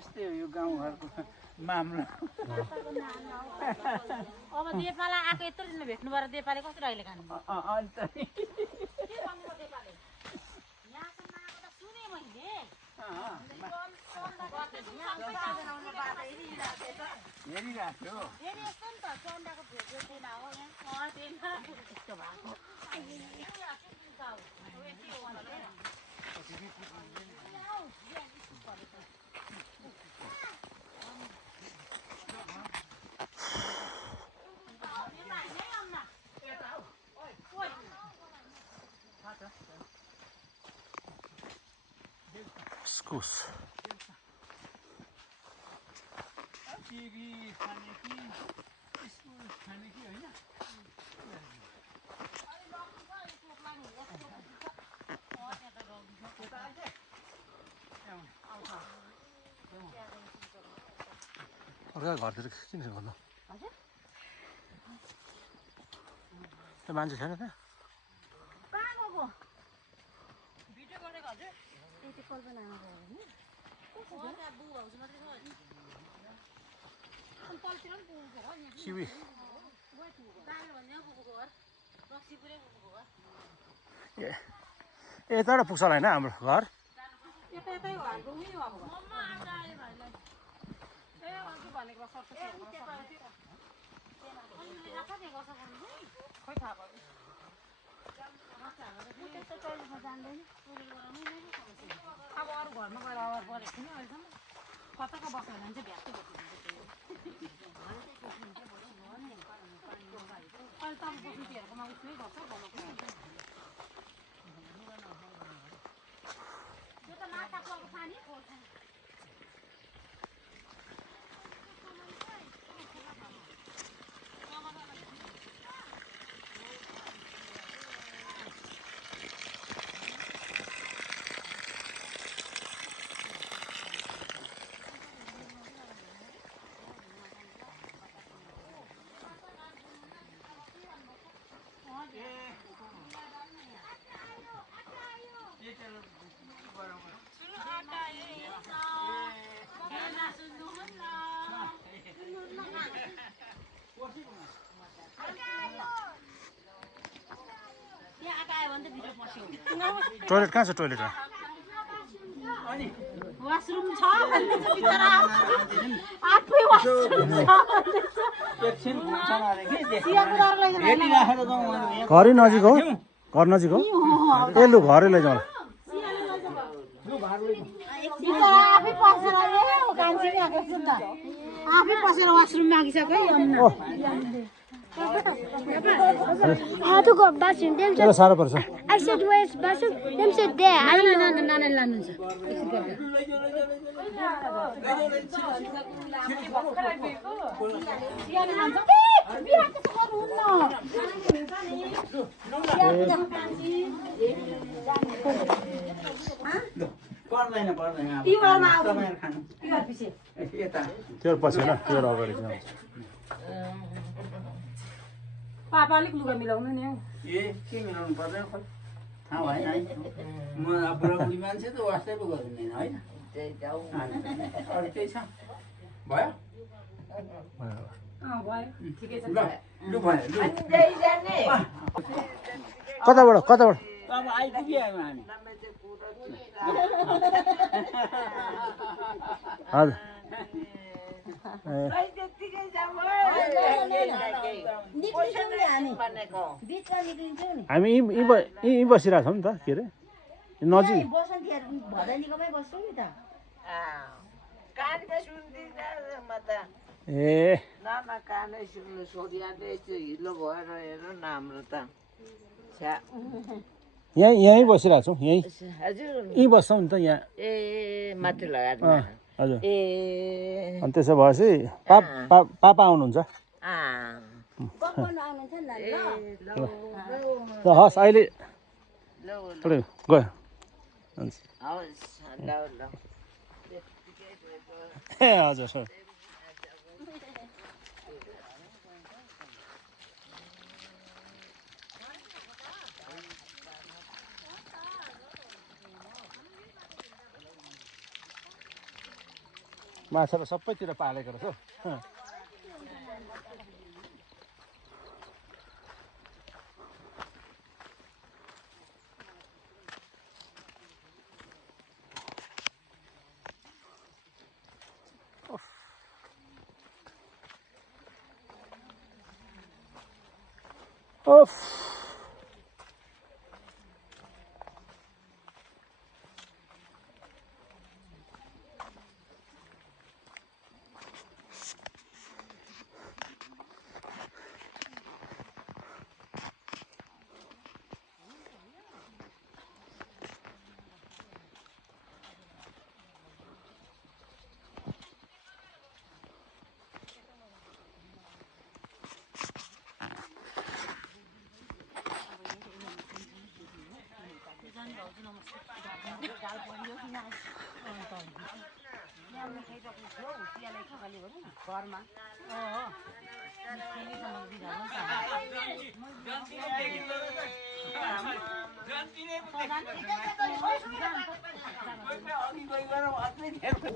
यस्तै हो यो गाउँघरको मामला अब नेपाल आएको यत्रो दिन भेट्नु भएर नेपाली कसरी अहिले खानु अन्त यहाँसम्म आएको त सुने मैले हेरिरहेको थियो फेरि यस्तो नि त चन्दाको भेट्यो दिन हो यहाँ यस्तो भएको Skus. टिभी खाने कि स्कुल खाने कि होइन अर्का घरतिर किन भन्नु त्यो मान्छे छैन त्यहाँ किवी यताबाट पुग्छ होला होइन हाम्रो घर अब अरू घरमा गएर आवाज परेको थिएन अहिलेसम्म कताको बस्यो भने चाहिँ भ्यात्तै अहिले त बसुतीहरूकोमा उसमै गर्छ बनाएको त्यो त माछाको अब पानी टोइलेट कहाँ छ टोइलेट वासरुम छ भन्ने चाहिँ बिचरा आफै वासरुम छ एकछिन घुम्छ अरे कि हेरिराखेर जाउँ घरै नजिक हो घर नजिक हो ए लु घरै लैजाउँ आफै पसेर आफै पसेर washroom मागिसक्यो to go bathroom. Them said, साह्रो पर्छ I said, where's bathroom? Them said, there. I don't know. नानी लानुहुन्छ पर्दैन त्यो पछि होइन त्यो अगाडि चाहिँ पापा अलिक लुगा मिलाउनु नि हौ ए के मिलाउनु पर्दैन खोइ थाहा भएन है म बुढाबुढी मान्छे त वास्तै पो गरिँदैन होइन अरू केही छ भयो भयो ठिकै छ लु भयो लु कताबाट अब आइपुग्यो हामी हजुर हामी यहीँ बसिरहेको छौँ नि त के अरे नजिक ए यहीँ बसिरहेको छौँ यहीँ बस्छौँ नि त यहाँ ए माथि लगाएर हजुर ए अनि त्यसो भएपछि पापा आउनुहुन्छ हस् अहिले गयो ए हजुर सर माछालाई सबैतिर पालेको रहेछ हौ। ओफ अघि गएर अझै धेरै